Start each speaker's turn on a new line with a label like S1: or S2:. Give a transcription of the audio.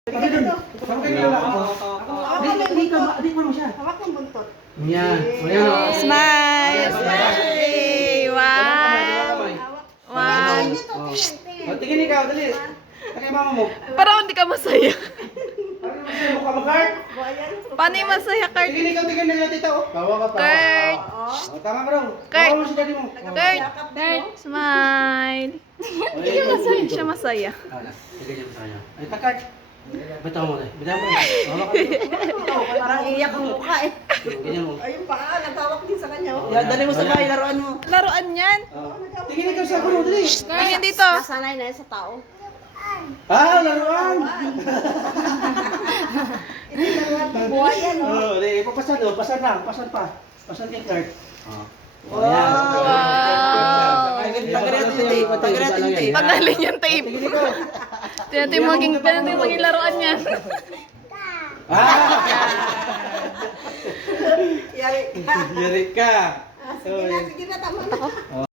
S1: Hawak mong buntot.
S2: Yan.
S3: Smile! Yay! One.
S2: Tingin ikaw, dali. Kaya mama mo.
S3: Parang hindi ka masaya.
S2: Parang masaya mo ka mag-heart.
S3: Paano yung masaya, Kurt?
S2: Tingin ikaw, tingin na tita. Tawa ka pa.
S3: Kurt!
S2: Tama ka daw.
S3: Kurt!
S2: Tawa mo si daddy mo.
S3: Kurt! Smile! Siya masaya.
S2: Ganyan mo sa kanya. Ay, takart. Bitaw mo na. Bitaw mo na.
S1: Parang iyak ang mukha eh.
S2: Ganyan mo.
S1: Ayun pa, nagtawak din sa kanya.
S2: Yan, dali mo sa bahay,
S1: laruan mo.
S3: Laruan yan.
S2: Tingin ikaw sa gulo, dali.
S3: Tingin dito.
S1: Nasanay na yan sa tao.
S2: Laruan.
S1: Hindi laruan, buhay yan.
S2: Oo, ipapasan o. Pasan lang. Pasan pa. Pasan kay Kurt.
S3: Wow!
S2: Tagaratin yung tape.
S3: Tanggalin yung tape.
S2: Tingin ikaw.
S3: Tingnan mo maging laruan niya.
S1: Yari ka.
S2: Yari ka.
S1: Sige na, tama na.